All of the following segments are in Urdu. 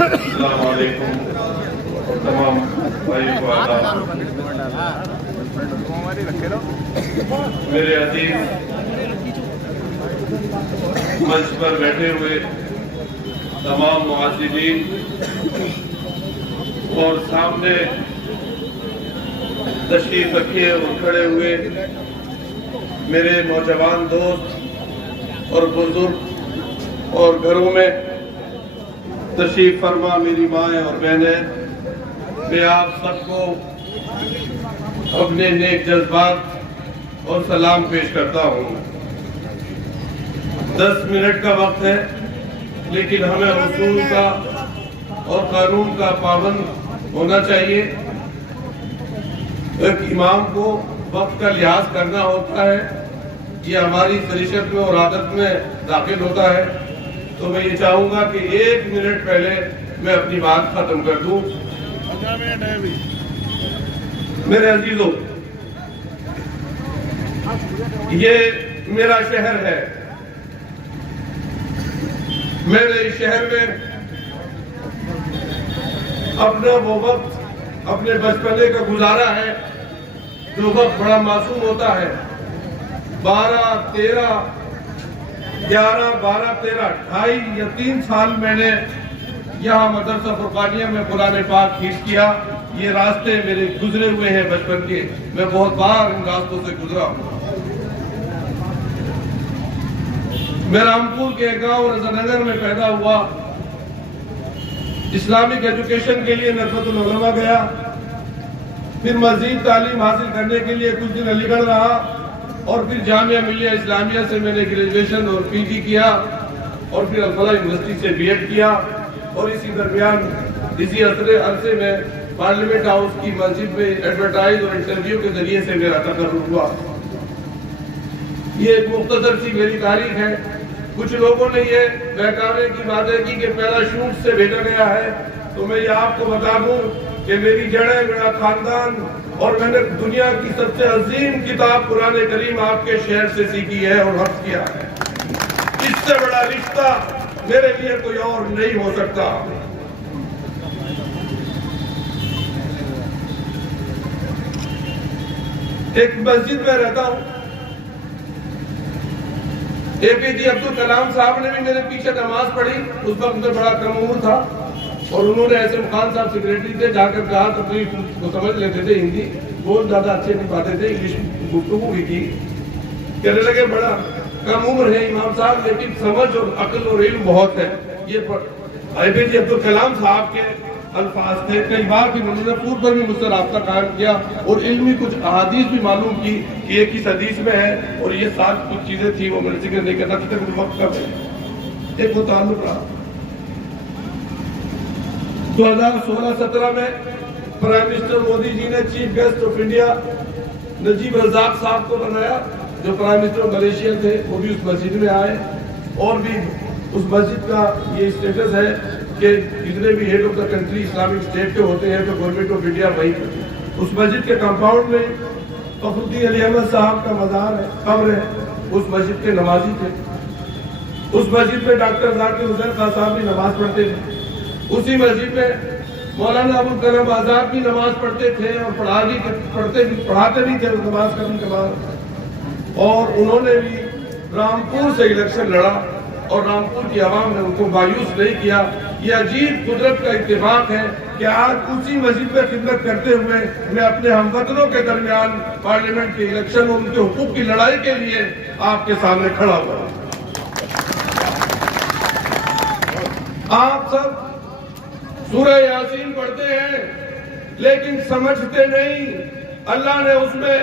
السلام علیکم اور تمام بھائی کو آداب۔ میرے عزیز منچ پر بیٹھے ہوئے تمام معززین اور سامنے تشریف رکھے اور کھڑے ہوئے میرے نوجوان دوست اور بزرگ اور گھروں میں تشریف فرما میری مائیں اور بہنیں، میں آپ سب کو اپنے نیک جذبات اور سلام پیش کرتا ہوں۔ 10 منٹ کا وقت ہے، لیکن ہمیں اصول کا اور قانون کا پابند ہونا چاہیے۔ ایک امام کو وقت کا لحاظ کرنا ہوتا ہے، یہ ہماری شریعت میں اور عادت میں داخل ہوتا ہے، تو میں یہ چاہوں گا کہ 1 منٹ پہلے میں اپنی بات ختم کر دوں۔ میرے عزیزوں، یہ میرا شہر ہے۔ میرے شہر میں اپنا وہ وقت اپنے بچپنے کا گزارا ہے جو وقت بڑا معصوم ہوتا ہے۔ 2 یا 3 سال میں نے یہاں مدرسہ فرقانیہ میں قرآن پاک حفظ کیا۔ یہ راستے میرے گزرے ہوئے ہیں بچپن کے، میں بہت بار ان راستوں سے گزرا ہوں۔ میں رامپور کے گاؤں رضا نگر میں پیدا ہوا۔ اسلامک ایجوکیشن کے لیے ندوۃ العلماء گیا، پھر مزید تعلیم حاصل کرنے کے لیے کچھ دن علی گڑھ رہا، اور پھر جامعہ ملیہ اسلامیہ سے میں نے گریجویشن اور پی جی کیا، اور پھر الفلاح یونیورسٹی سے بی ایڈ کیا، اور اسی درمیان اسی عرصے میں پارلیمنٹ ہاؤس کی مسجد میں ایڈورٹائز اور انٹرویو کے ذریعے سے میرا تقرر ہوا۔ یہ ایک مختصر سی میری تاریخ ہے۔ کچھ لوگوں نے یہ بہکاوے کی باتیں کی کہ پیراشوٹ سے بھیجا گیا ہے، تو میں یہ آپ کو بتا دوں کہ میری جڑیں، میرا خاندان، اور میں نے دنیا کی سب سے عظیم کتاب قرآن کریم آپ کے شہر سے سیکھی ہے اور حفظ کیا ہے۔ اس سے بڑا رشتہ میرے لیے کوئی اور نہیں ہو سکتا۔ ایک مسجد میں رہتا ہوں۔ اے پی جے عبد الکلام صاحب نے بھی میرے پیچھے نماز پڑھی، اس وقت میں بڑا کم عمر تھا، اور انہوں نے احسن خان صاحب سیکریٹری تھے، جا کر کہا تو وہ سمجھ لیتے تھے، ہندی بہت زیادہ اچھے نہیں پاتے تھے، انگلش گفتگو بھی کی۔ کہنے لگے بڑا کم عمر ہے امام صاحب، لیکن سمجھ اور عقل اور علم بہت ہے۔ یہ اے پی جے عبد الکلام صاحب کے الفاظ تھے۔ کئی بار پھر انہوں نے پور پر بھی مجھ سے رابطہ قائم کیا اور علمی کچھ احادیث بھی معلوم کی کہ یہ کس حدیث میں ہے، اور یہ ساتھ کچھ چیزیں تھی وہ میں نے ذکر نہیں کرنا تھا، وقت کم ہے۔ ایک وہ تعلق رہا۔ 2016-17 میں پرائم منسٹر مودی جی نے چیف گیسٹ آف انڈیا نجیب رزاق صاحب کو بنایا، جو پرائم منسٹر ملیشیا تھے، وہ بھی اس مسجد میں آئے، اور بھی اس مسجد کا یہ اسٹیٹس ہے کہ جتنے بھی head of the country Islamic State کے ہوتے ہیں تو گورنمنٹ آف انڈیا وہی کرتی ہے۔ اس مسجد کے کمپاؤنڈ میں فخر الدین علی احمد صاحب کا مزار ہے، قبر ہے، اس مسجد کے نمازی تھے۔ اس مسجد میں ڈاکٹر ذاکر حسین خان صاحب بھی نماز پڑھتے تھے۔ اسی مسجد میں مولانا ابوالکلام آزاد بھی نماز پڑھتے تھے اور پڑھاتے بھی تھے اس نماز کا بھی کمال۔ اور انہوں نے بھی رامپور سے الیکشن لڑا، اور رامپور کی عوام نے ان کو مایوس نہیں کیا۔ یہ عجیب قدرت کا اتفاق ہے کہ آج اسی مسجد میں خدمت کرتے ہوئے میں اپنے ہم وطنوں کے درمیان پارلیمنٹ کے الیکشن اور ان کے حقوق کی لڑائی کے لیے آپ کے سامنے کھڑا ہوا ہوں۔ آپ سب سورہ یاسین پڑھتے ہیں لیکن سمجھتے نہیں۔ اللہ نے اس میں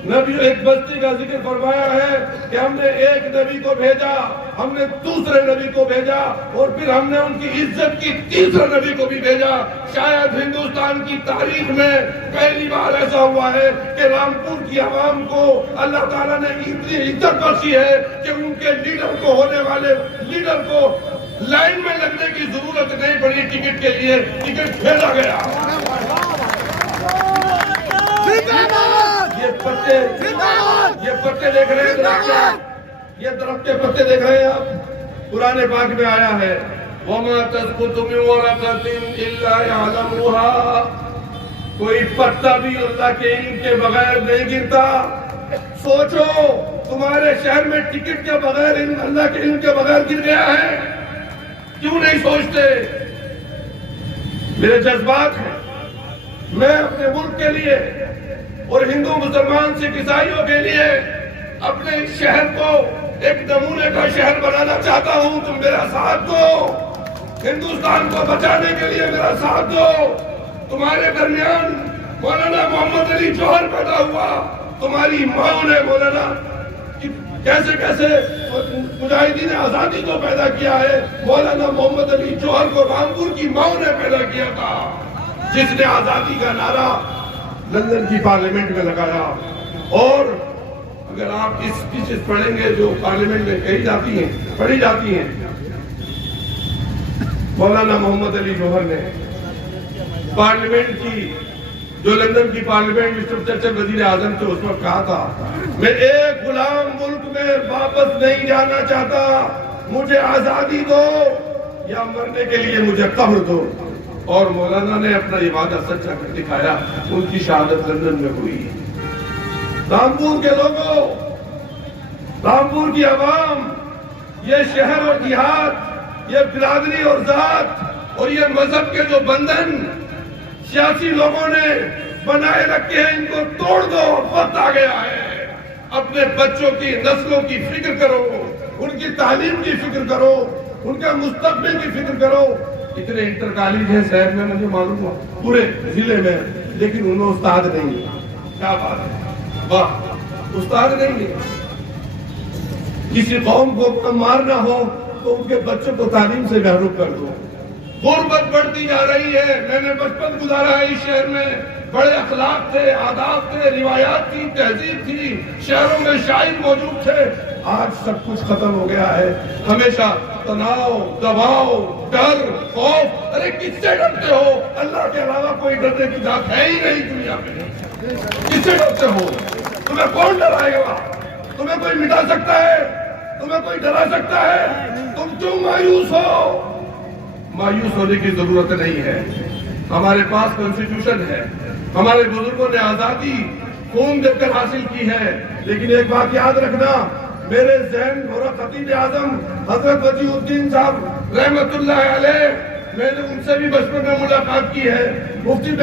نبی ایک بستی کا ذکر فرمایا ہے کہ ہم نے ایک نبی کو بھیجا، ہم نے دوسرے نبی کو بھیجا، اور پھر ہم نے ان کی عزت کی تیسرے نبی کو بھی بھیجا۔ شاید ہندوستان کی تاریخ میں پہلی بار ایسا ہوا ہے کہ رامپور کی عوام کو اللہ تعالیٰ نے اتنی عزت بخشی ہے کہ ان کے لیڈر کو، ہونے والے لیڈر کو لائن میں لگنے کی ضرورت نہیں پڑی، ٹکٹ کے لیے ٹکٹ بھیجا گیا۔ یہ پتے دیکھ رہے ہیں، یہ درخت کے پتے دیکھ رہے ہیں آپ، قرآن پاک میں آیا ہے وَمَا تَسْقُطُ مِن وَرَقَةٍ إِلَّا يَعْلَمُهَا، کوئی پتا بھی اللہ کے علم کے بغیر نہیں گرتا۔ سوچو تمہارے شہر میں ٹکٹ کے بغیر اللہ کے علم کے بغیر گر گیا ہے، کیوں نہیں سوچتے؟ میرے جذبات ہیں، میں اپنے ملک کے لیے اور ہندو مسلمان سکھ عیسائیوں کے لیے اپنے شہر کو ایک نمونے کا شہر بنانا چاہتا ہوں۔ تم میرا ساتھ دو، ہندوستان کو بچانے کے لیے میرا ساتھ دو۔ تمہارے درمیان مولانا محمد علی جوہر پیدا ہوا، تمہاری ماں نے مولانا کیسے کیسے مجاہدین آزادی کو پیدا کیا ہے۔ مولانا محمد علی جوہر کو رامپور کی ماں نے پیدا کیا تھا، جس نے آزادی کا نعرہ لندن کی پارلیمنٹ میں لگایا۔ اور اگر آپ اس اسپیچز پڑھیں گے جو پارلیمنٹ میں پڑھی جاتی ہیں، مولانا محمد علی جوہر نے پارلیمنٹ کی جو لندن کی پارلیمنٹ مسٹر چرچل وزیر اعظم سے اس وقت کہا تھا، میں ایک غلام ملک میں واپس نہیں جانا چاہتا، مجھے آزادی دو یا مرنے کے لیے مجھے قبر دو۔ اور مولانا نے اپنا یہ وعدہ سچا کر دکھایا، ان کی شہادت لندن میں ہوئی۔ رامپور کے لوگوں، رامپور کی عوام، یہ شہر اور دیہات، یہ برادری اور ذات اور یہ مذہب کے جو بندھن سیاسی لوگوں نے بنائے رکھے ہیں، ان کو توڑ دو، وقت آ گیا ہے۔ اپنے بچوں کی نسلوں کی فکر کرو، ان کی تعلیم کی فکر کرو، ان کے مستقبل کی فکر کرو۔ اتنے انٹر کالج ہیں شہر میں، مجھے معلوم ہوا پورے ضلع میں، لیکن ان میں استاد نہیں ہے۔ کیا بات ہے، واہ، استاد نہیں ہے۔ کسی قوم کو مارنا ہو تو ان کے بچوں کو تعلیم سے محروم کر دو۔ غربت بڑھتی جا رہی ہے۔ میں نے بچپن گزارا ہے اس شہر میں، بڑے اخلاق تھے، آداب تھے، روایات تھی، تہذیب تھی، شہروں میں شاعر موجود تھے۔ آج سب کچھ ختم ہو گیا ہے۔ ہمیشہ تناؤ، دباؤ، ڈر، خوف۔ ارے کس سے ڈرتے ہو؟ اللہ کے علاوہ کوئی ڈرنے کی ذات ہے ہی نہیں دنیا میں۔ کس سے ڈرتے ہو؟ تمہیں کون ڈرائے گا؟ تمہیں کوئی مٹا سکتا ہے؟ تمہیں کوئی ڈرا سکتا ہے؟ تم کیوں مایوس ہو؟ مایوس ہونے کی ضرورت نہیں ہے۔ ہمارے پاس کانسٹیٹیوشن ہے، ہمارے بزرگوں نے آزادی خون دے کر حاصل کی ہے۔ لیکن ایک بات یاد رکھنا، میرے ذہن اور خطیب اعظم حضرت وجیہ الدین صاحب رحمت اللہ علیہ، میں نے ان سے بھی بچپن میں ملاقات کی ہے۔ مفتی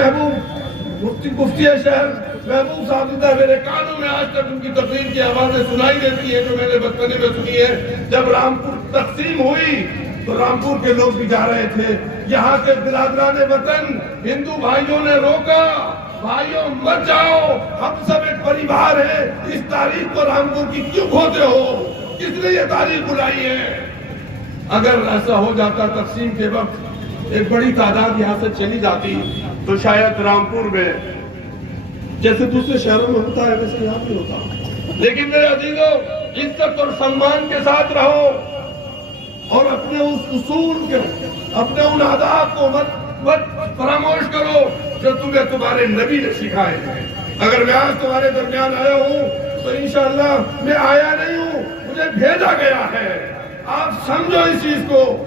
شہر محبوب صاحب، میرے کانوں میں آج تک ان کی تقریر کی آوازیں سنائی دیتی ہے جو میں نے بچپنے میں سنی ہے۔ جب رامپور تقسیم ہوئی تو رامپور کے لوگ بھی جا رہے تھے، یہاں کے برادران وطن ہندو بھائیوں نے روکا، بھائیوں مت جاؤ، ہم سب ایک پریوار ہیں، اس تاریخ کو رامپور کی کیوں کھوتے ہو؟ کس نے یہ تاریخ بلائی ہے؟ اگر ایسا ہو جاتا تقسیم کے وقت ایک بڑی تعداد یہاں سے چلی جاتی تو شاید رامپور میں جیسے دوسرے شہروں میں ہوتا ہے ویسے یہاں بھی ہوتا۔ لیکن میرے عزیزوں، عزت اور سمان کے ساتھ رہو اور اپنے اس اصول کے، اپنے ان آداب کو مت فراموش کرو جو تمہیں تمہارے نبی نے سکھائے ہیں۔ اگر میں آج تمہارے درمیان آیا ہوں تو انشاءاللہ میں آیا نہیں ہوں، مجھے بھیجا گیا ہے۔ آپ سمجھو اس چیز کو،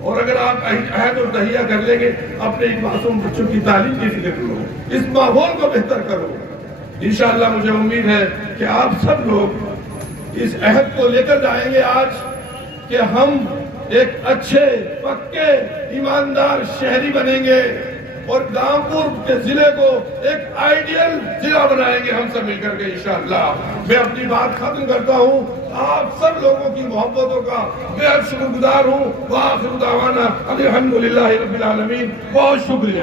اور اگر آپ عہد اور تہیہ کر لیں گے، اپنے ان معصوم بچوں کی تعلیم کی فکر کرو، اس ماحول کو بہتر کرو، انشاءاللہ مجھے امید ہے کہ آپ سب لوگ اس عہد کو لے کر جائیں گے آج کہ ہم ایک اچھے، پکے، ایماندار شہری بنیں گے اور رامپور کے ضلع کو ایک آئیڈیل ضلع بنائیں گے ہم سب مل کر کے انشاءاللہ۔ میں اپنی بات ختم کرتا ہوں۔ آپ سب لوگوں کی محبتوں کا بے حد شکر گزار ہوں۔ وآخر دعوانا الحمدللہ رب العالمین۔ بہت شکریہ۔